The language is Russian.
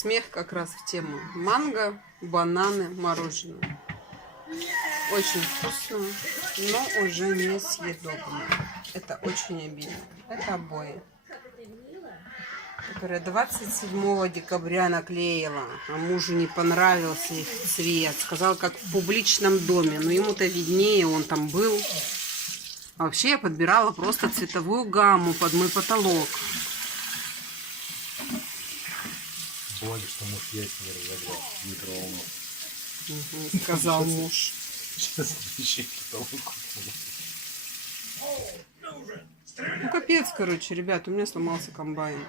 Смех как раз в тему. Манго, бананы, мороженое. Очень вкусно, но уже несъедобно. Это очень обидно. Это обои, которые 27 декабря наклеила, а мужу не понравился их цвет. Сказал, как в публичном доме. Но ему-то виднее, он там был. А вообще я подбирала просто цветовую гамму под мой потолок. Боже, что муж яйца не разогрел в микроволновке. Сказал муж. Сейчас еще потолок. Ну капец, короче, ребят, у меня сломался комбайн.